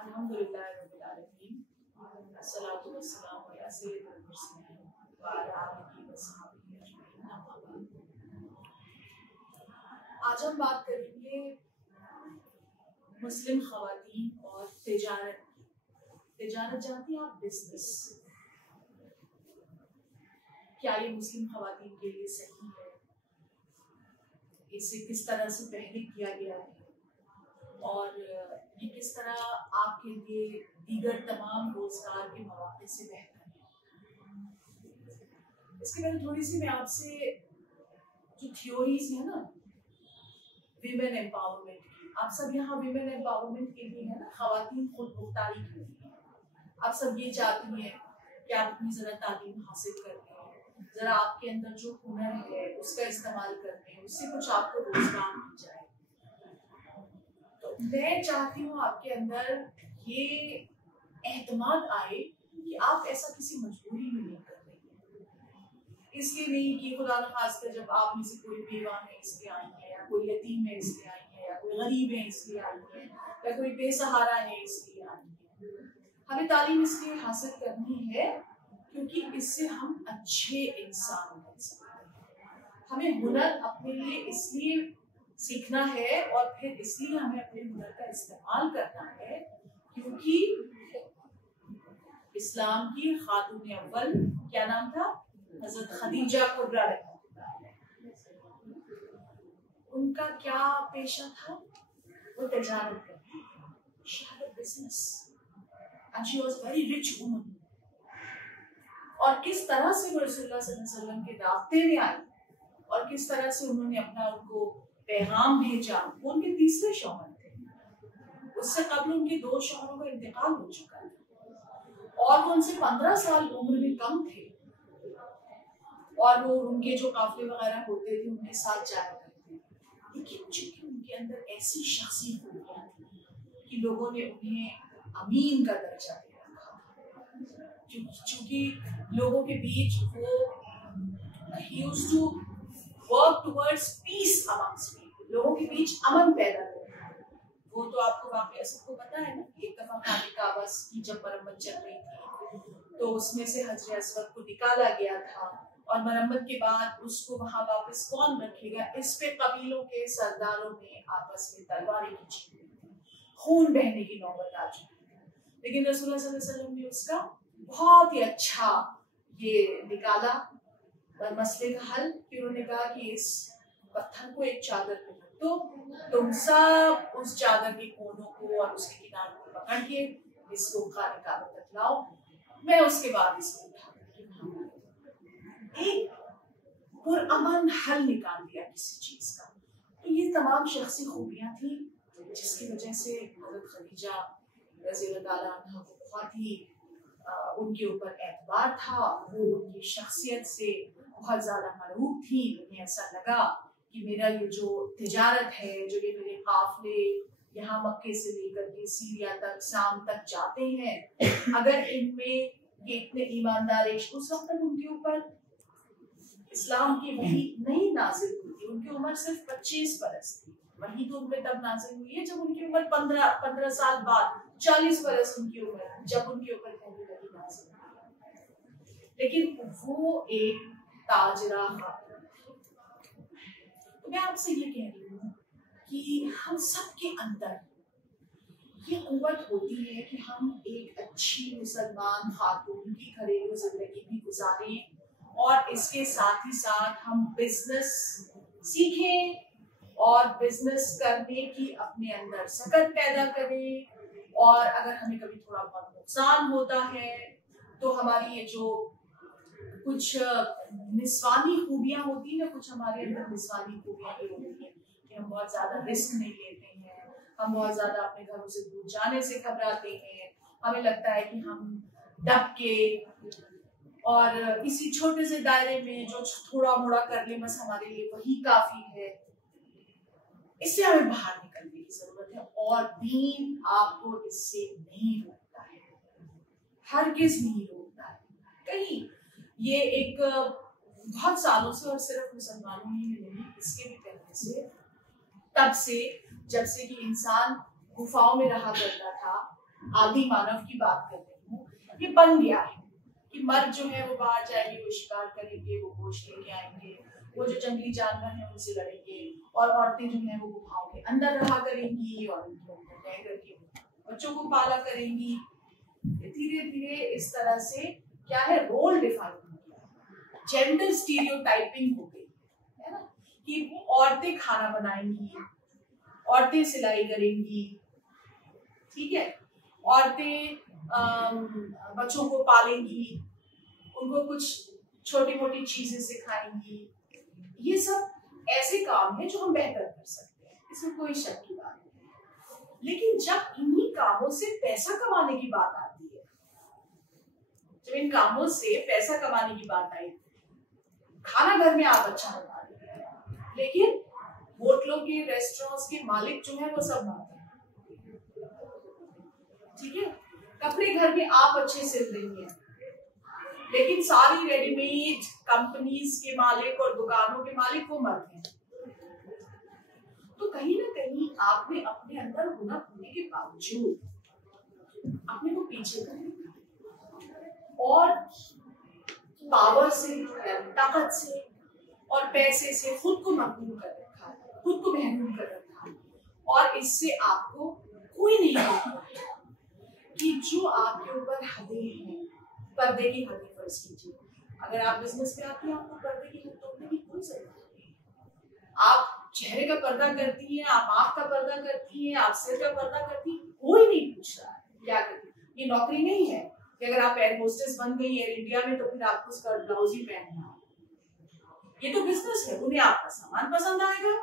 अल्हम्दुलिल्लाह रब्बिल आलमीन, अस्सलातु वस्सलामु अला सय्यिदिल मुरसलीन व अला आलिहि व सहाबिहि अजमईन, अम्मा बाद। आज हम बात करेंगे मुस्लिम ख़वातीन और तिजारत जानती हैं आप, बिजनेस। क्या ये मुस्लिम ख़वातीन के लिए सही है? इसे किस तरह से पहले किया गया है और ये किस तरह आपके लिए दीगर तमाम रोजगार के मौके से बेहतर है। इसके पहले थोड़ी सी मैं आपसे जो थ्योरीज है ना विमेन एम्पावरमेंट की, आप सब यहाँ विमेन एम्पावरमेंट के लिए है ना, ख़वातीन खुद मुख्तारी के लिए आप सब ये चाहती हैं कि आप अपनी ज़रा तालीम हासिल करते हैं, ज़रा आपके अंदर जो हुनर है उसका इस्तेमाल करते हैं, उससे कुछ आपको रोजगार मिल जाए। तो मैं चाहती हूँ आपके अंदर ये एहतमाद आए कि आप ऐसा किसी मजबूरी में नहीं कर रही हैं। इसलिए नहीं कि खुदा न खास्तर जब आप में से कोई बेवा है इसलिए आई है, या कोई यतीम है इसलिए आई है, या कोई गरीब है इसलिए आई है, या कोई बेसहारा है इसलिए आई है। हमें तालीम इसलिए हासिल करनी है क्योंकि इससे हम अच्छे इंसान बन सकते हैं। हमें हुनर अपने लिए इसलिए सीखना है और फिर इसलिए हमें अपने हुनर का इस्तेमाल करना है क्योंकि इस्लाम की खातून अव्वल क्या नाम था, हजरत खदीजा कुबरा, उनका क्या पेशा था? वो तिजारत करती थी, she had a business and she was very rich woman। और किस तरह से वो रसूलुल्लाह सल्लल्लाहु अलैहि वसल्लम के रास्ते में आई और किस तरह से उन्होंने अपना उनको पैगाम भेजा। वो उनके तीसरे शौहर थे, उससे कबल उनके 2 शौहरों का इंतकाल हो चुका था और वो उनसे 15 साल उम्र में कम थे और वो उनके जो काफिले वगैरह होते थे उनके साथ जाया करते थे। लेकिन चूंकि उनके अंदर ऐसी शख्सियत खूबियां थी कि लोगों ने उन्हें अमीन का दर्जा दे रखा, चूंकि लोगों के बीच वो he used to work towards peace amongst people, लोगों के बीच अमन पैदा करना। वो तो आपको वाकई सबको पता है ना, एक दफा खाने काबा की जब मरम्मत चल रही थी तो उसमें से हजर अस्वद को निकाला गया था और मरम्मत के बाद उसको वहां वापस कौन रखेगा, इस पे कबीलों के सरदारों ने आपस में तलवारें खींची हुई थी, खून बहने की नौबत आ चुकी थी। लेकिन रसूलुल्लाह सल्लल्लाहु अलैहि वसल्लम ने उसका बहुत ही अच्छा ये निकाला मसले का हल कि उन्होंने कहा कि इस पत्थर को एक चादर पे रख दो, तुम सब उस चादर के कोनों को और उसके किनारों को पकड़ के इसको खाने काबा तक लाओ, मैं उसके बाद इसको उठा एक पुरअमन हल निकाल दिया किसी चीज का। तो ये तमाम शख्सी खूबियां थी जिसकी वजह से हज़रत खदीजा रज़ियल्लाहु ताला अन्हा को बहुत ही उनके ऊपर एतबार था। वो उनकी शख्सियत से बहुत ज्यादा मरूब थी। उन्हें ऐसा लगा कि मेरा ये जो तिजारत है, जो ये मेरे काफिले यहाँ मक्के से लेकर के सीरिया तक, शाम तक जाते हैं, अगर इनमें ये इतने ईमानदार उस वक्त तक उनके ऊपर इस्लाम की वही नहीं नाजिल हुई थी, उनकी उम्र सिर्फ 25 बरस थी। वही तो उनपे तब नाजिल हुई है जब उनकी उम्र 15 साल बाद 40 बरस उनकी उम्र जब उनके ऊपर पहली वही नाजिल हुई। लेकिन वो एक ताजरा खातून। तो मैं आपसे ये कह रही हूँ कि हम सब के अंदर ये कुव्वत होती है कि हम एक अच्छी मुसलमान खातून की घरेलू जिंदगी भी गुजारें और इसके साथ ही साथ हम बिजनेस सीखें और बिजनेस करने की अपने अंदर सकत पैदा करें। और अगर हमें कभी थोड़ा बहुत नुकसान होता है तो हमारी ये जो कुछ निस्वानी खूबियां होती है, कुछ हमारे अंदर निस्वानी खूबियां ये होती है कि हम बहुत ज्यादा रिस्क नहीं लेते हैं, हम बहुत ज्यादा अपने घरों से दूर जाने से घबराते हैं। हमें लगता है कि हम दब के और इसी छोटे से दायरे में जो थोड़ा मोड़ा कर ले बस हमारे लिए वही काफी है। इससे हमें बाहर निकलने की जरूरत है और दीन आपको इससे नहीं रोकता है, हरगिज नहीं रोकता है। कहीं ये एक बहुत सालों से और सिर्फ मुसलमानों ही में नहीं, इसके भी पहले से, तब से जब से कि इंसान गुफाओं में रहा करता था आदि मानव की बात कर रही हूँ, ये बन गया है कि मर्द जो है वो बाहर जाएंगे, वो शिकार करेंगे, वो गोश्त लेके आएंगे, वो जो जंगली जानवर है उनसे लड़ेंगे, और औरतें जो है वो गुफाओं के अंदर रहा करेंगी और उनके अंदर रह करके बच्चों को पाला करेंगी। धीरे धीरे इस तरह से क्या है, रोल डिफाइन हो गया, जेंडर स्टीरियोटाइपिंग हो गई है ना, कि औरतें खाना बनाएंगी, औरतें सिलाई करेंगी, ठीक है, औरतें बच्चों को पालेंगी, उनको कुछ छोटी मोटी चीजें सिखाएंगी। ये सब ऐसे काम है जो हम बेहतर कर सकते हैं, इसमें कोई शक की बात नहीं। लेकिन जब इन्हीं कामों से पैसा कमाने की बात आती है, जब इन कामों से पैसा कमाने की बात आई, खाना घर में आप अच्छा बना रहे हैं, लेकिन होटलों के रेस्टोरेंट्स के मालिक जो है वो सब मर्द हैं, ठीक है, कपड़े घर में आप अच्छे सिल रही हैं, लेकिन सारी रेडीमेड कंपनीज के मालिक और दुकानों के मालिक वो मर्द हैं। तो कहीं ना कहीं आपने अपने अंदर हुनर होने के बावजूद अपने को पीछे कर दिया और पावर से, ताकत से और पैसे से खुद को मकबूल कर रखा है, खुद को महरूम कर रखा है, और इससे आपको कोई नहीं कहता कि जो आपके ऊपर हदें हैं, पर्दे की हदें फर्ज कीजिए, अगर आप बिजनेस में आती हैं आपको पर्दे की हद तोड़ने की कोई जरूरत नहीं। आप चेहरे का पर्दा करती हैं, आप आंख का पर्दा करती हैं, आप सिर का पर्दा करती हैं, कोई नहीं पूछ रहा है क्या करती। ये नौकरी नहीं है कि अगर आप एयर होस्टेस बन गई एयर इंडिया में तो फिर आपको स्कर्ट ब्लाउज ही पहनना है। ये तो बिजनेस है, उन्हें आपका सामान पसंद आएगा,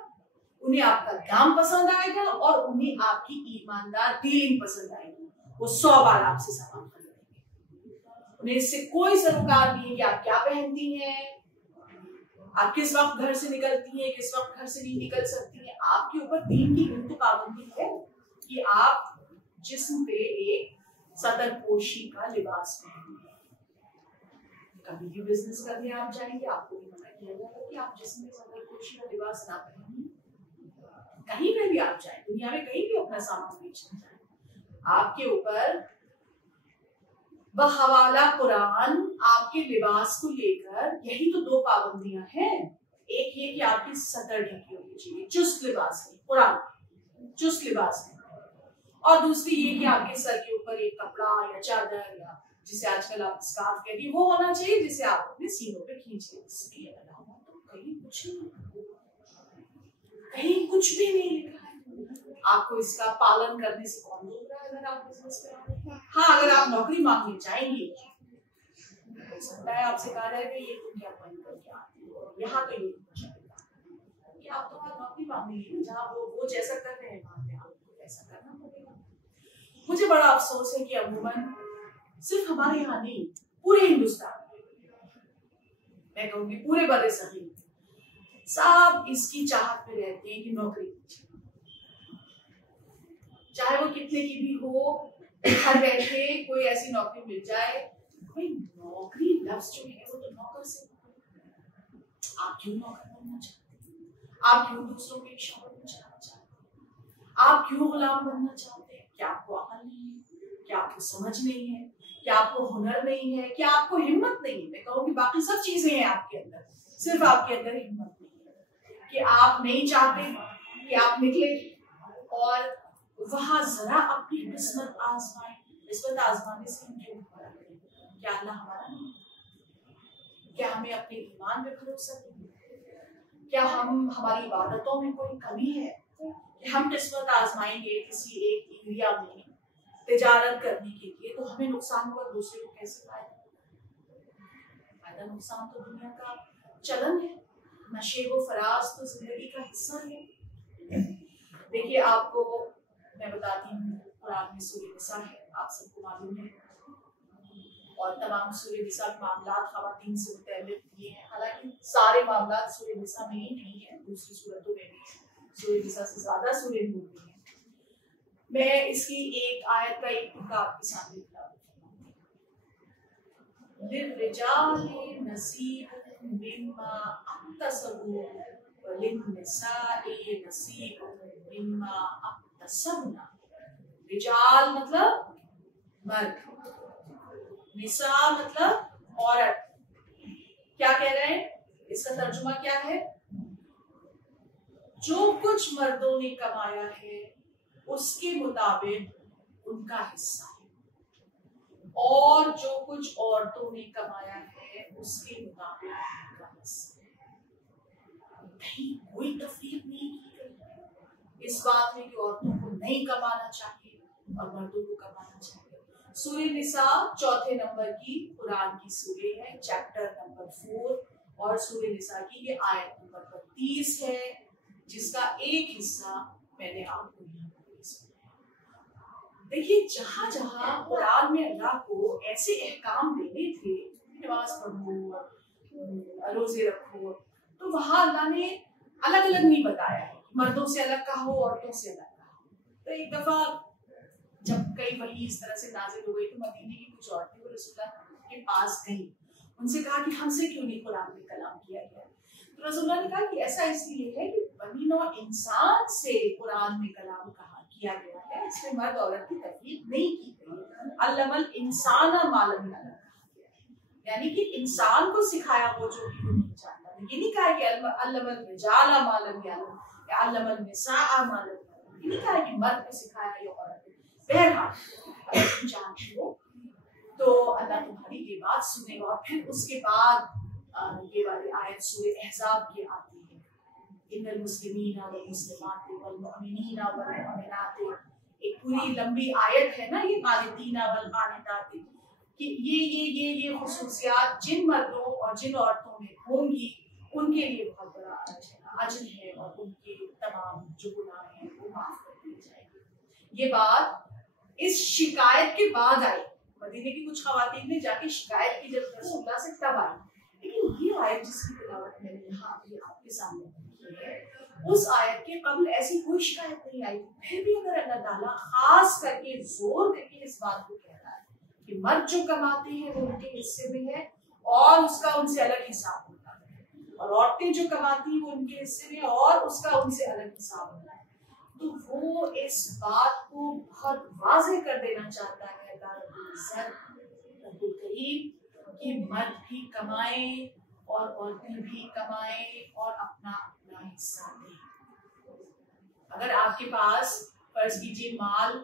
उन्हें आपका दाम पसंद आएगा और उन्हें आपकी ईमानदार डीलिंग पसंद आएगी। वो 100 बार आपसे सामान खरीदेंगे, उन्हें इससे कोई सरोकार नहीं है कि आप क्या पहनती हैं, आप किस वक्त घर से निकलती हैं, किस वक्त घर से नहीं निकल सकती हैं। आपके ऊपर दीन की तो पाबंदी है कि आप जिस्म पे एक सतरपोशी का लिबास पहनेंगे। कभी भी बिजनेस करने आप जाएंगे आपको भी मना किया जाएगा कि आप जिस्म पे सतरपोशी का लिबास ना पहनिए। कहीं पे भी आप जाए, दुनिया में कहीं भी अपना सामान बेचने जाए, आपके ऊपर बहवाला कुरान आपके लिबास को लेकर यही तो 2 पाबंदियां हैं। एक ये कि आपकी सतर ढकी होनी चाहिए, चुस्त लिबास है, कुरान चुस्त लिबास है, और दूसरी ये कि आपके सर के ऊपर एक कपड़ा या चादर या जिसे आजकल आप स्कार्फ कहती हैं वो होना चाहिए, जिसे आप अपने सीनों पे खींच ले। इसके अलावा तो कहीं कुछ नहीं, कहीं कुछ भी नहीं लिखा है। आपको इसका पालन करने से कौन रोक रहा है? अगर आप बिजनेस कर, हाँ, अगर आप नौकरी मांगने जाएंगे हो सकता है आपसे कहा जाएगा ये तुम क्या पढ़ करके आती हो, यहाँ तो ये कि आप तो आप नौकरी मांगेंगे, जहाँ वो जैसा कर रहे हैं वहाँ पे आपको वैसा करना पड़ेगा। मुझे बड़ा अफसोस है कि अमूमन सिर्फ हमारे यहाँ नहीं, पूरे हिंदुस्तान में, मैं कहूँगी पूरे बड़े सही सब इसकी चाहत में रहते हैं कि नौकरी, चाहे वो कितने की भी हो, घर बैठे कोई ऐसी नौकरी मिल जाए। भाई नौकरी लफ्ज जो है वो तो नौकर से, आप क्यों नौकर बनना चाहते हैं? आप क्यों दूसरों के इशारों में चलाना चाहते हैं? आप क्यों गुलाम बनना चाहते हैं? क्या आपको अकल नहीं है? क्या आपको समझ नहीं है? क्या आपको हुनर नहीं है? क्या आपको हिम्मत नहीं है? मैं कहूँगी बाकी सब चीजें हैं आपके अंदर, सिर्फ आपके अंदर हिम्मत नहीं है कि आप नहीं चाहते कि आप निकले और वहां जरा अपनी किस्मत आजमाए। किस्मत आजमाने से हम क्यों भरा करें? क्या अल्लाह हमारा नहीं? क्या हमें अपने ईमान पे भरोसा नहीं? क्या हमारी इबादतों में कोई कमी है कि हम किस्मत आजमाएंगे किसी एक एरिया में तिजारत करने के लिए, तो हमें नुकसान होगा, दूसरे को कैसे फायदा? फायदा नुकसान तो दुनिया का चलन है, नशे व फराज तो जिंदगी का हिस्सा है। देखिए आपको मैं बताती हूँ, कुरान में सूरह निसा है, आप सबको मालूम है, और तमाम सूरह निसा के मामलात खवातीन से मुतअल्लिक़ दिए हैं। हालांकि सारे मामलात सूरह निसा में ही नहीं है, दूसरी सूरतों में भी सूरह निसा से ज्यादा सूरह नूर में है। मैं इसकी एक आयत का एक टुकड़ा आपके सामने लिर्रिजालि नसीबुम मिम्मा अक्तसबू व लिन्निसाइ नसीबुम मिम्मा अक्तसबना। रिजाल मतलब मर्द, निसा मतलब औरत। क्या कह रहे हैं, इसका तर्जुमा क्या है, जो कुछ मर्दों ने कमाया है उसके मुताबिक उनका हिस्सा है, और जो कुछ औरतों ने कमाया है उसके मुताबिक उनका हिस्सा है। नहीं, कोई तफरीक नहीं की गई इस बात में कि औरतों को नहीं कमाना चाहिए और मर्दों को कमाना चाहिए। सूरह निसा चौथे नंबर की कुरान की सूरह है, चैप्टर नंबर 4, और सूरह निसा की ये आयत नंबर 30 है, जिसका एक हिस्सा मैंने आपको यहाँ पर सुनाया। देखिए, जहां जहां कुरान में अल्लाह को ऐसे अहकाम देने थे, नमाज पढ़ो, रोजे रखो, तो वहां अल्लाह ने अलग अलग नहीं बताया है, मर्दों से अलग कहो, औरतों से अलग कहो। तो एक दफा जब कई वही इस तरह से नाजिल हो गई तो मदीने की कुछ औरतें वो रसूलुल्लाह के पास गई, उनसे कहा कि हमसे क्यों नहीं कुरान में कलाम किया गया। तो रसूलुल्लाह ने कहा कि ऐसा इसलिए है कि बनी नौ इंसान से कुरान में कलाम कहा किया गया है, इसमें मर्द औरत की तफरीक नहीं की गई। अल्लमल इंसाना मालम यालम, यानी कि इंसान को सिखाया वो जो भी वो नहीं जानता। ये नहीं कहा कि अल्लमल रिजाला मालम यालम या अल्लमल निसा मालम यालम, ये नहीं कहा कि मर्द को सिखाया या औरत को। बहरहाल अगर तुम जानती हो तो अल्लाह तुम्हारी ये बात सुनेगा। और फिर उसके बाद ये वाली आयत सूरह अहज़ाब की आती है, इन्नल मुस्लिमीना वल मुस्लिमात वल मुमिनीना वल मुमिनात, एक पूरी लंबी आयत है ना ये, कानितीना वल कानितात, कि ये खुसूसियात जिन मर्दों और जिन औरतों में होंगी उनके लिए बहुत बड़ा अजर है, और उनके तमाम जो गुनाह हैं वो माफ कर दिए जाएंगे। ये बात इस शिकायत के बाद आई, मदीने की कुछ खवातीन ने जाके शिकायत की जब रसूलुल्लाह से, तब आई। लेकिन ये आयत जिसकी तिलावत मैंने यहाँ अभी आपके सामने की है, उस आयत के कबल ऐसी कोई शिकायत नहीं आई। फिर भी अगर अल्लाह ताला खास करके जोर देके इस बात को कह रहा है कि मर्द जो कमाते हैं वो उनके हिस्से में है और उसका उनसे अलग हिसाब होता है, और औरतें जो कमाती हैं वो उनके हिस्से में और उसका उनसे अलग हिसाब होता है, तो वो इस बात को बहुत वाज़ेह कर देना चाहता है कि मर्द भी कमाए और औरतें भी कमाए और अपना अपना हिस्सा दें। अगर आपके पास फर्ज कीजिए माल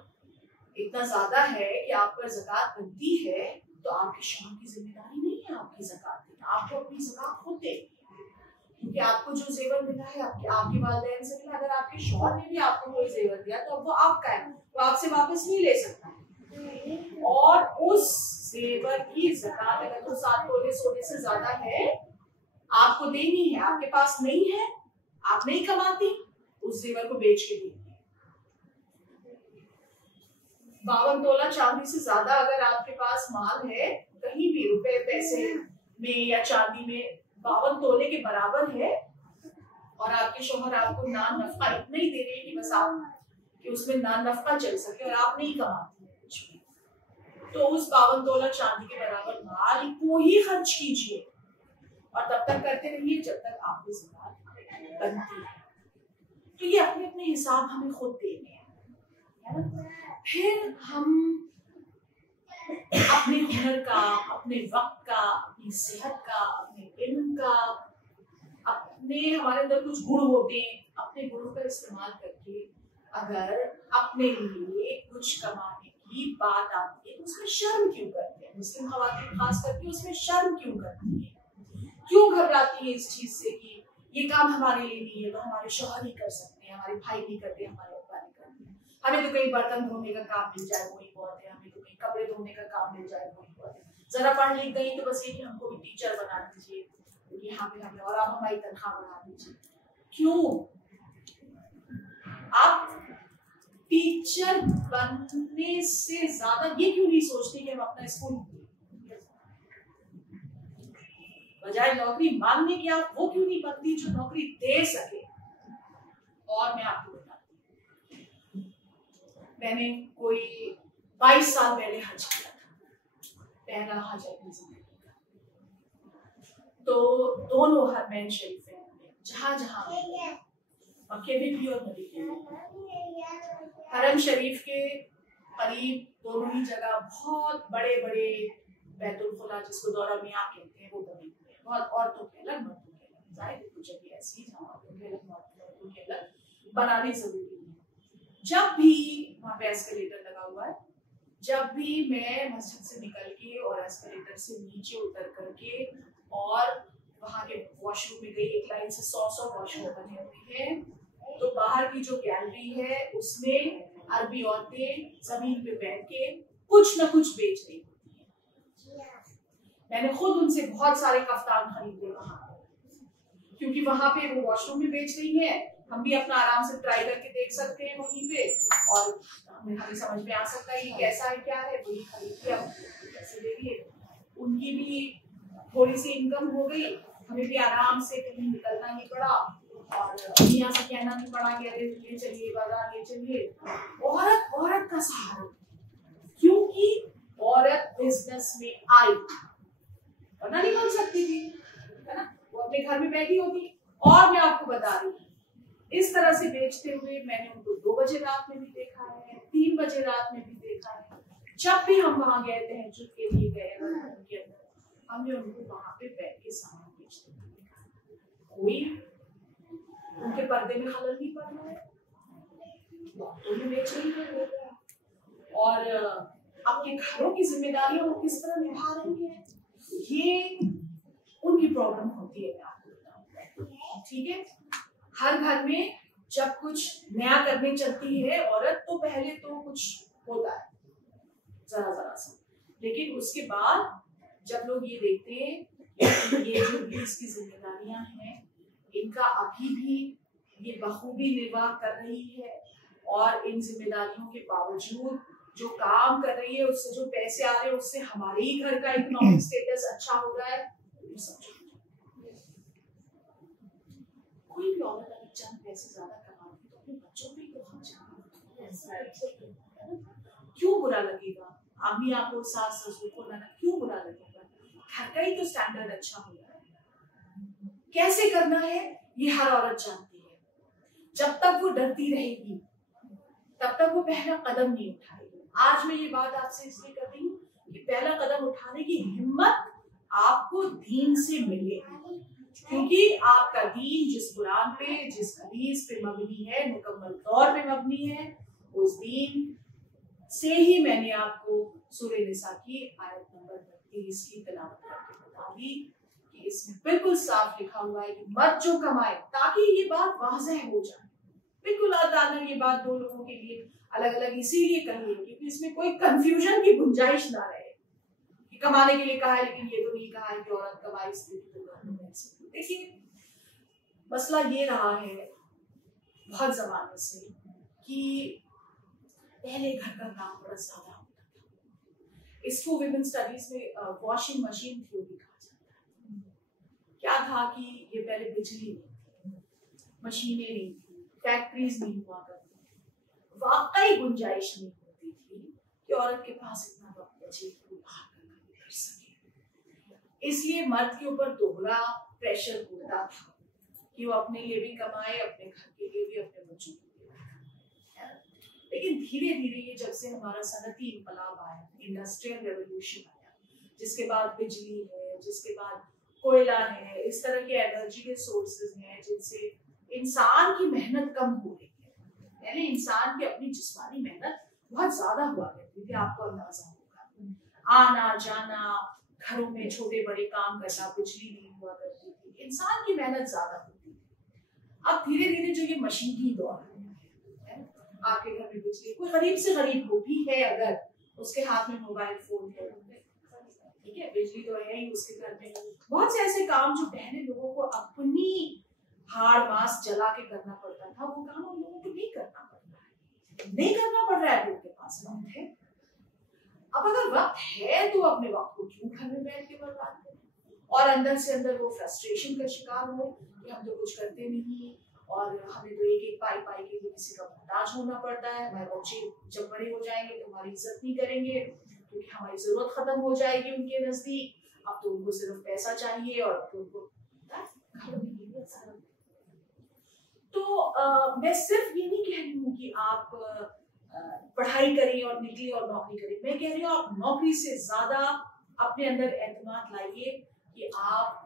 इतना ज्यादा है कि आप पर ज़कात बनती है, तो आपके शौहर की जिम्मेदारी नहीं है आपकी ज़कात देना, आपको अपनी ज़कात खुद देनी है, क्योंकि आपको जो जेवर मिला है आपके वालिदैन से मिला। अगर आपके शौहर ने भी आपको कोई जेवर दिया तो अब वो आपका है, वो आपसे वापस नहीं ले सकता। और उस जेवर की ज़कात अगर तो 7 तोले सोने से ज्यादा है आपको देनी है, आपके पास नहीं है, आप नहीं कमाती, उस जेवर को बेच के देनी है। 52 तोला चांदी से ज्यादा अगर आपके पास माल है, कहीं भी रुपए पैसे में या चांदी में 52 तोले के बराबर है, और आपके शौहर आपको नान नफका इतना ही दे रहे हैं कि बस आप कि उसमें नान नफका चल सके और आप नहीं कमाती हैं कुछ भी, तो उस 52 तोला चांदी के बराबर माल को ही खर्च कीजिए और तब तक करते रहिए जब तक आपकी ज़कात बनती है। तो ये अपने अपने हिसाब हमें खुद देने हैं। फिर हम अपने हुनर का, अपने वक्त का, अपनी सेहत का, अपने इल्म का, अपने हमारे अंदर कुछ गुण होते हैं, अपने गुणों का इस्तेमाल करके अगर अपने लिए कुछ कमाने की बात आती है तो उसमें शर्म क्यों करते हैं? मुस्लिम खवातीन खास करके उसमें शर्म क्यों करती है, क्यों घबराती है इस चीज से कि ये काम हमारे लिए नहीं है तो हमारे शौहर ही कर सकते हैं, हमारे भाई नहीं करते, हमारे अब्बा नहीं करते, हमें तो कहीं बर्तन धोने का काम मिल जाए वही बहुत है, हमें तो कहीं कपड़े धोने का काम मिल जाए वही बहुत है, जरा पढ़ लिख गई तो बस ये कि हमको भी टीचर बना दीजिए यहाँ पे हमें, और आप हमारी तनख्वाह बढ़ा दीजिए। क्यों आप टीचर बनने से ज्यादा ये क्यों नहीं सोचते कि हम अपना स्कूल, बजाय नौकरी मांगने की आप वो क्यों नहीं बनती जो नौकरी दे सके? और मैं आपको बताती हूँ, मैंने कोई 22 साल पहले हज किया था, पहला हज अपनी जिंदगी का। तो दोनों हरमैन शरीफ में जहां जहां मक्के में भी और मदीने में, हरम शरीफ के करीब दोनों ही जगह बहुत बड़े बड़े बैतुल खुला, जिसको दौरा मियाँ कहते हैं, वो बने हुए हैं। बहुत औरतों के अलग, मर्दों के अलग। जाहिर है कुछ जगह ऐसी जहाँ औरतों के अलग, मर्दों के अलग बनाने जरूरी है। जब भी वहाँ पे एस्केलेटर लगा हुआ है, जब भी मैं मस्जिद से निकल के और एस्केलेटर से नीचे उतर करके और वहाँ के वॉशरूम में गई, एक लाइन से 100 वॉशरूम बने हुए हैं, तो बाहर की जो गैलरी है उसमें अरबी औरतें जमीन पे बैठ के कुछ न कुछ बेच रही होती हैं। मैंने खुद उनसे बहुत सारे कफ्तान खरीदे वहाँ, क्योंकि वहाँ पे वो वॉशरूम में बेच रही है, हम भी अपना आराम से ट्राई करके देख सकते हैं वहीं पे, और हमें समझ में आ सकता है कि कैसा है क्या है, वही खरीद के हम पैसे दे दिए, उनकी भी थोड़ी सी इनकम हो गई, हमें भी आराम से कहीं निकलना नहीं पड़ा और मियाँ से कहना नहीं पड़ा कि अरे ये चलिए बाजार, ये चलिए। औरत औरत का सहारा, क्योंकि औरत बिजनेस में आई, वरना नहीं बन सकती थी, है ना, वो अपने घर में बैठी होती। और मैं आपको बता रही हूँ, इस तरह से बेचते हुए मैंने उनको 2 बजे रात में भी देखा है, 3 बजे रात में भी देखा है। जब भी हम वहां गए तहज्जुद के लिए गए उनके अंदर, हमने उनको वहां पे बैठ के सामान बेचते हुए देखा। कोई उनके पर्दे में खलल नहीं पड़ रहा है, तो भी बेच रही है और अपने घरों की जिम्मेदारियां वो किस तरह निभा रही है, ये उनकी प्रॉब्लम होती है। ठीक है, हर घर में जब कुछ नया करने चलती है औरत, तो पहले तो कुछ होता है जरा सा, लेकिन उसके बाद जब लोग ये देखते हैं ये जो भी इसकी जिम्मेदारियां हैं, इनका अभी भी ये बखूबी निर्वाह कर रही है और इन जिम्मेदारियों के बावजूद जो काम कर रही है, उससे जो पैसे आ रहे हैं, उससे हमारे ही घर का इकोनॉमिक स्टेटस अच्छा हो रहा है, कोई भी औरत अगर चंद पैसे ज्यादा कमाती तो अपने बच्चों पे तो क्यों बुरा लगेगा? अम्मी आपको, सास ससुर को, ननद, क्यों बुरा लगेगा? घर का ही तो स्टैंडर्ड अच्छा हो रहा है। कैसे करना है ये हर औरत जानती है। जब तक वो डरती रहेगी तब तक वो पहला कदम नहीं उठाएगी। आज मैं ये बात आपसे इसलिए कर रही हूँ कि पहला कदम उठाने की हिम्मत आपको दीन से मिले, क्योंकि आपका दीन जिस कुरान पे, जिस हदीस पे मबनी है, मुकम्मल तौर पे मबनी है, उस दीन से ही मैंने आपको सूरह निसा की आयत नंबर 32 की तिलावत करके बता दी कि इसमें बिल्कुल साफ लिखा हुआ है कि मर्द जो कमाए, ताकि ये बात वाज़ेह हो जाए। बिल्कुल अल्लाह ने ये बात दो लोगों के लिए अलग अलग इसीलिए कही है क्योंकि इसमें कोई कंफ्यूजन की गुंजाइश ना रहे कि कमाने के लिए कहा है लेकिन ये तो नहीं कहा है कि औरत कमाए इसलिए तो। देखिए, मसला ये रहा है बहुत जमाने से कि पहले घर का काम बड़ा ज्यादा होता था। इसको विमेन स्टडीज में वॉशिंग मशीन थ्योरी कहा जाता है। क्या था कि ये पहले बिजली नहीं थी, मशीनें नहीं थी, फैक्ट्रीज नहीं हुआ करती, वाकई गुंजाइश नहीं होती थी कि औरत के पास इतना वक्त बचे कि वो बाहर कर सके। इसलिए मर्द के ऊपर दोहरा प्रेशर होता था कि वो अपने लिए भी कमाए, अपने घर के लिए भी, अपने बच्चों के लिए। लेकिन धीरे धीरे ये जब से हमारा सनती इनकलाब आया, इंडस्ट्रियल रेवोल्यूशन आया, जिसके बाद बिजली है, जिसके बाद कोयला है, इस तरह के एनर्जी के सोर्सेज हैं जिनसे इंसान की मेहनत कम हो रही है। पहले इंसान की अपनी जिस्मानी मेहनत बहुत ज्यादा हुआ करती थी, आपको अंदाजा होगा। आना जाना, घरों में छोटे बड़े काम करना, बिजली नहीं हुआ करती थी, इंसान की मेहनत ज्यादा होती थी। अब धीरे धीरे जो ये मशीनी दौर है, आपके घर में बिजली, कोई गरीब से गरीब को भी है अगर उसके हाथ में मोबाइल फोन है, ठीक है, बिजली तो है ही उसके घर में। बहुत से ऐसे काम जो पहले लोगों को अपनी हाड़ मांस जला के करना पड़ता था, वो काम हम लोगों को नहीं करना पड़ रहा है, नहीं करना पड़ रहा है। लोगों के पास वक्त है। अब अगर वक्त है तो अपने वक्त को क्यों घर में बैठ के बर्बाद करें और अंदर से अंदर वो फ्रस्ट्रेशन का शिकार हो कि हम तो कुछ करते नहीं और हमें तो एक एक पाई पाई के लिए किसी का मोहताज होना पड़ता है। हमारे बच्चे जब बड़े हो जाएंगे तो हमारी इज्जत नहीं करेंगे क्योंकि हमारी जरूरत खत्म हो जाएगी उनके नजदीक। अब तो उनको सिर्फ पैसा चाहिए और तो उनको मैं सिर्फ ये नहीं कह रही हूँ कि आप पढ़ाई करी और निकली और नौकरी करी। मैं कह रही हूँ आप नौकरी से ज्यादा अपने अंदर एतमाद लाइए कि आप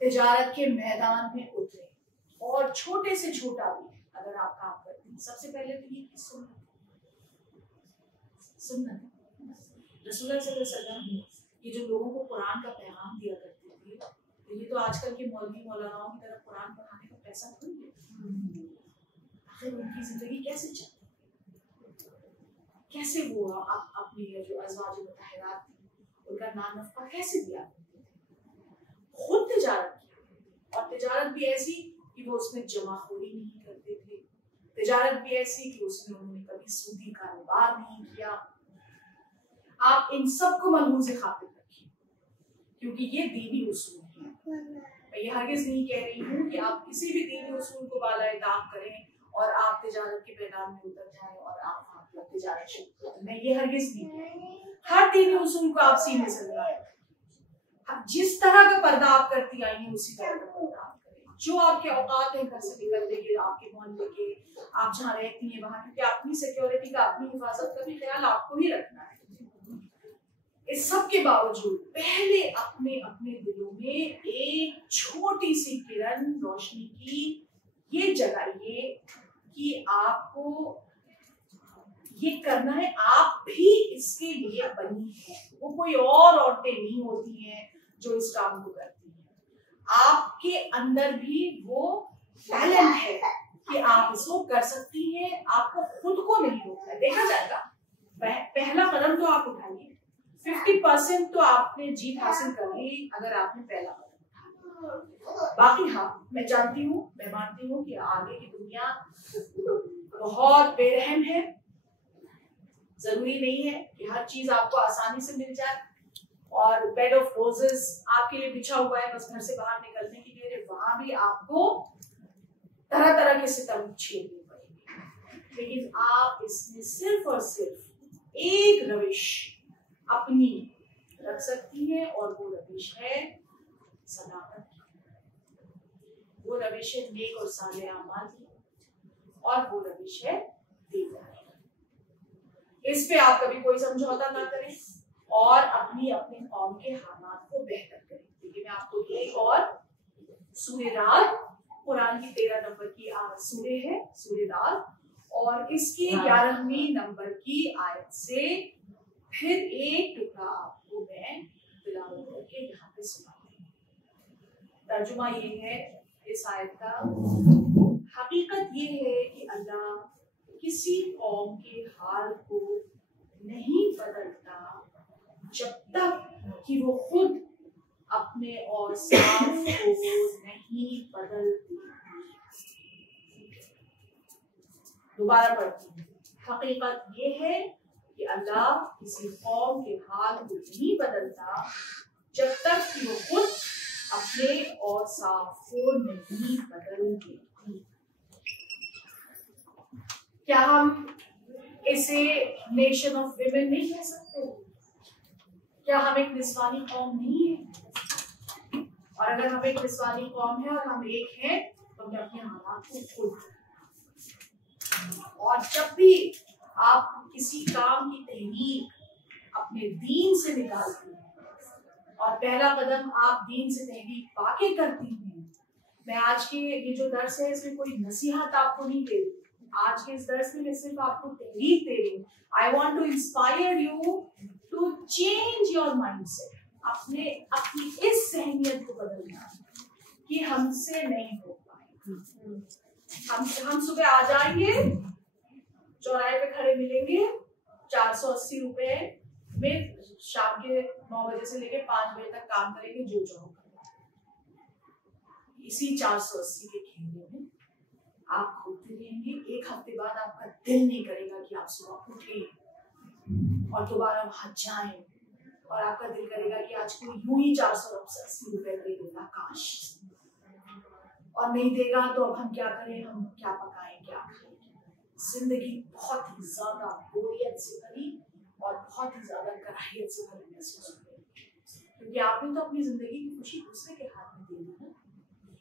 तिजारत के मैदान में उतरे, और छोटे से छोटा भी अगर आप काम करते हैं, सबसे पहले तो ये सुन्नत रसूलुल्लाह सल्लल्लाहु अलैहि वसल्लम ये जो लोगों को कुरान का पैगाम दिया करते थे, तो ये तो आजकल के मौलवी मौलानाओं की तरफ कुरान पढ़ाने का पैसा थोड़ी है। आखिर उनकी जिंदगी कैसे चलती, कैसे वो अपनी जो अज़वाज मुतहरात थी उनका नाम नफ़ा कैसे दिया, खुद तिजारत की, और तिजारत भी ऐसी कि वो उसमें जमाखोरी नहीं करते थे, तिजारत भी ऐसी कि उसमें उन्होंने कभी सूदी कारोबार नहीं किया। आप इन सबको मलहूज़ खातिर रखिए, क्योंकि ये दीनी उसूल है। मैं ये हरगिज़ नहीं कह रही हूँ कि आप किसी भी दीनी उसूल को बालाए दाग करें और आप तिजारत के मैदान में उतर जाएं और आप तिजारत शुरू करें, मैं ये हरगिज़ नहीं कह रही। हर दीनी उसूल को आप सीने से लगाएं, जिस तरह का पर्दा आप करती आई हैं उसी तरह का पर्दा आप करें। जो आपके औकात हैं घर से निकलने के, आपके मोहल्ले के, आप जहाँ रहती हैं वहाँ, क्योंकि अपनी सिक्योरिटी का, अपनी हिफाजत का भी ख्याल आपको ही रखना है। इस सब के बावजूद पहले अपने अपने दिलों में एक छोटी सी किरण रोशनी की ये जगाइए कि आपको ये करना है, आप भी इसके लिए बनी है। वो कोई और औरतें नहीं होती हैं जो इस काम को करती हैं, आपके अंदर भी वो टैलेंट है कि आप इसको कर सकती हैं। आपको खुद को नहीं रोकना है, देखा जाएगा। पहला कदम तो आप उठाइए, 50% तो आपने जीत हासिल कर ली अगर आपने पहला कदम उठाया। बाकी हाँ, मैं जानती हूँ, मैं मानती हूँ कि आगे की दुनिया बहुत बेरहम है। जरूरी नहीं है कि हर चीज आपको आसानी से मिल जाए और बेड ऑफ रोजेस आपके लिए बिछा हुआ है बस घर से बाहर निकलने के लिए। वहां भी आपको तरह तरह के सितम झेलने पड़ेंगे, लेकिन आप इसमें सिर्फ और सिर्फ एक रविश अपनी रख सकती है, और वो रविश है सदाकत की, वो रविश है नेक और सालेह अमाल की, और वो रविश है दीनदारी। इस पे आप कभी कोई समझौता ना करें और अपनी अपने कौम के हालात को बेहतर करें। देखिए मैं आपको एक और सूरह रात, कुरान की 13 नंबर की सूरह है सूरह रात, और इसकी 11वीं नंबर की आयत से फिर एक टुकड़ा आपको मैं तिलावत करके यहाँ पे सुनाऊंगी। तर्जुमा ये है इस आयत का, हकीकत ये है कि अल्लाह किसी कौम के हाल को नहीं बदलता जब तक कि वो खुद अपने और साफ को नहीं बदलती। दोबारा पढ़ती हूँ, हकीकत ये है कि अल्लाह किसी कौम के हाल को नहीं बदलता जब तक कि वो खुद अपने और साफ को नहीं बदलती। क्या हम इसे नेशन ऑफ विमेन नहीं कह सकते? क्या हम एक निस्वानी कौम नहीं है? और अगर हम एक निस्वानी कौम है और हम एक हैं तो हमें अपने हालात को खुद, और जब भी आप किसी काम की तहरीक अपने दीन से निकालती हैं और पहला कदम आप दीन से तहरीक पाके करती हैं। मैं आज के ये जो दर्स है इसमें कोई नसीहत आपको नहीं दे रही, आज के इस दर्स में मैं सिर्फ आपको तहरीक दे रही हूँ। I want to inspire you to change your mindset, अपनी इस सहनियत को बदलना कि हमसे नहीं हो पाए। हम सुबह आ जाएंगे, चौराहे पे खड़े मिलेंगे, 480 रुपए में शाम के 9 बजे से लेकर 5 बजे तक काम करेंगे, जो जो इसी 480 के खेलने में आप खोते रहेंगे। एक हफ्ते बाद आपका दिल नहीं करेगा कि आप सुबह उठे और दोबारा वहां जाएं, और आपका दिल करेगा कि आज कोई यूं ही 480 रुपए दे देगा, काश। और नहीं देगा तो अब हम क्या करें, हम क्या पकाएं, क्या खाएं। जिंदगी बहुत ही ज्यादा बोरियत से भरी और बहुत ही ज्यादा कराहियत से भरी महसूस होगी, क्योंकि आपने तो अपनी जिंदगी की खुशी दूसरे के हाथ में दे दी ना।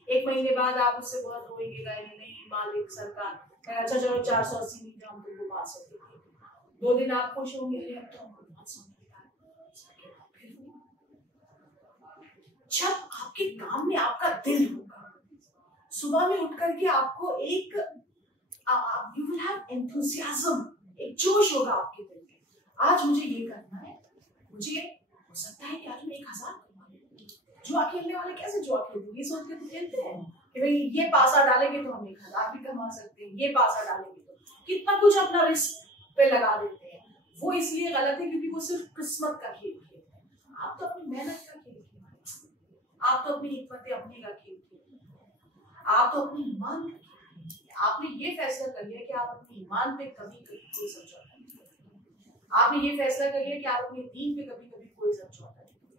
एक महीने बाद आप उससे बहुत रोएंगे, गाएंगे, नहीं मालिक सरकार, अच्छा चलो 480 नहीं, हम तुमको 500 देंगे। 2 दिन आप खुश होंगे, अरे अब तो हमको बहुत समय मिला है, फिर जब आपके काम में आपका दिल होगा, सुबह में उठ करके आपको एक यू विल हैव एंथुसियाज्म, एक जोश होगा आपके दिल में, आज मुझे ये करना है, मुझे हो सकता है कि आज मैं 1000 कमा लूं। जुआ खेलने वाले कैसे जुआ खेलते हैं, ये सोच के तो खेलते हैं कि भाई ये पासा डालेंगे तो हम 1000 भी कमा सकते हैं, ये पासा डालेंगे तो कितना कुछ अपना रिस्क पे लगा देते हैं। वो इसलिए गलत है क्योंकि वो सिर्फ किस्मत का खेल खेलते हैं। आप तो अपनी मेहनत का खेल खेलते हैं, आप तो अपनी हिम्मत अपनी का खेल खेलते हैं, आप तो अपनी ईमान का खेल खेलते हैं। आपने ये फैसला कर लिया कि आप अपनी ईमान पे कभी कोई समझौता नहीं करेंगे, आपने ये फैसला कर लिया कि आप अपने दीन पे कभी कोई समझौता नहीं करेंगे।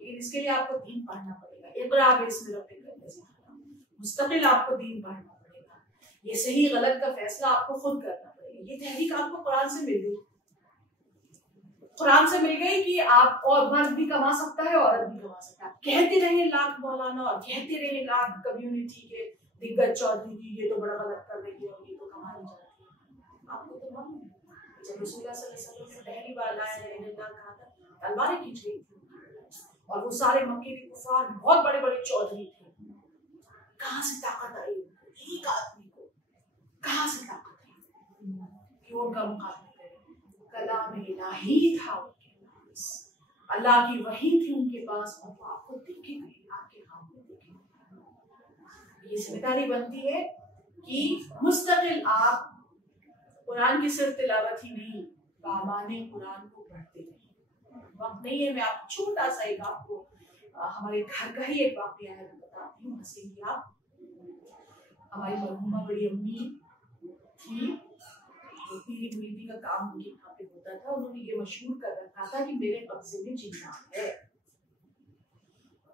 लेकिन इसके लिए आपको दीन पढ़ना पड़ेगा, इक़रा बिस्मि रब्बिकल लज़ी खलक़, मुस्तकिल आपको दीन पढ़ना पड़ेगा। ये सही गलत का फैसला आपको खुद करना पड़ेगा। ये तहरीक आपको कुरान से मिल गई, कुरान से मिल गई कि आप और मर्द भी कमा सकता है, औरत भी कमा सकता है। कहते रहे लाख मौलाना और कहते रहे लाख कम्युनिटी के दिग्गज चौधरी जी ये तो बड़ा गलत कर रही है और ये तो कमा नहीं जाती है। आपको तो मालूम है जब रसूलुल्लाह सल्लल्लाहु अलैहि वसल्लम ने पहली बार ला इलाहा इल्लल्लाह कहा था, तलवारें खींच गई थी और वो सारे मक्के के कुफार बहुत बड़े बड़े चौधरी थे। कहाँ से ताकत आई एक आदमी को, कहाँ से ताकत आई कि उनका मुकाबला करे? कलाम इलाही था उनके पास, अल्लाह की वही थी उनके पास, और वो आपको देखे गए, आपके हाथ में देखे गए। ये जिम्मेदारी बनती है कि मुस्तकिल आप कुरान की सिर्फ तिलावत ही नहीं, बामाने कुरान को पढ़ते रहे। वक्त नहीं है, मैं आप छोटा सा एक आपको हमारे घर का ही एक वाकया है बताती हूँ, हंसेंगी आप। हमारी मरहुमा बड़ी अम्मी थी, पीरी मुरीदी का काम उनके यहाँ पे होता था। उन्होंने ये मशहूर कर रखा था कि मेरे कब्जे में जिन्नात है।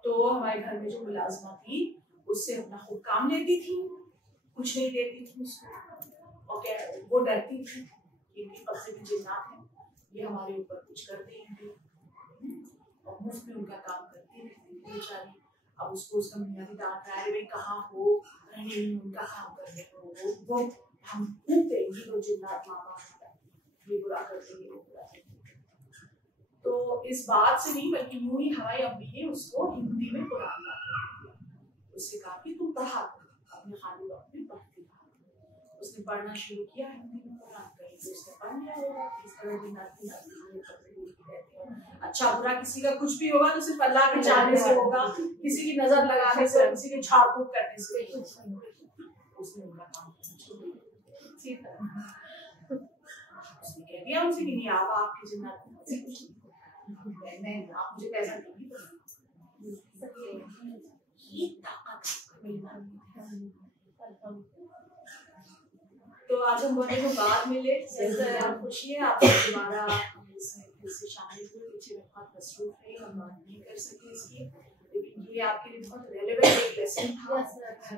तो हमारे घर में जो मुलाजमा थी उससे अपना खुद काम लेती थी, कुछ नहीं देती थी उसको, और क्या वो डरती थी कि इनके कब्जे में जिन्नात है, ये हमारे ऊपर कुछ कर देंगे, और मुफ्त में उनका काम करती रहती थी बेचारी। अब उसको उसका मियाँ भी डांट रहा है, भाई कहाँ हो, नहीं उनका काम कर रहे हो, वो हम खूब देंगे तो जिन्नात मामा ये बुरा कर देंगे, वो बुरा कर देंगे। तो इस बात से नहीं बल्कि यूं ही हमारी अम्मी ने उसको हिंदी में कुरान ला दिया। उससे कहा कि तुम पढ़ा अपने खाली वक्त में पढ़ती रहा। उसने पढ़ना शुरू किया हिंदी में कुरान, कहीं से उसने पढ़ लिया होगा, इस तरह अच्छा बुरा किसी का कुछ भी होगा तो सिर्फ अल्लाह के चाहने से होगा, किसी की नजर लगाने से, किसी के झाड़ फूक करने से उसने उनका काम उसने कह दिया उनसे कि नहीं आप आपकी जिन्नात नहीं, आप मुझे पैसा नहीं तो आज हम बोले तो बाद मिले, खुशी है आपसे दोबारा फिर से शामिल हुए। पीछे में बहुत मसरूफ है, हम बात नहीं कर सके इसकी, लेकिन ये आपके लिए बहुत रेलेवेंट एक लेसन था।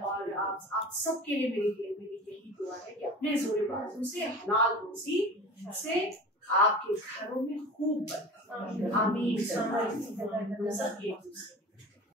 और आप सबके लिए मेरी यही दुआ है कि अपने जोरे बाजू से हलाल रोजी से आपके घरों में खूब बरकत। आमीन।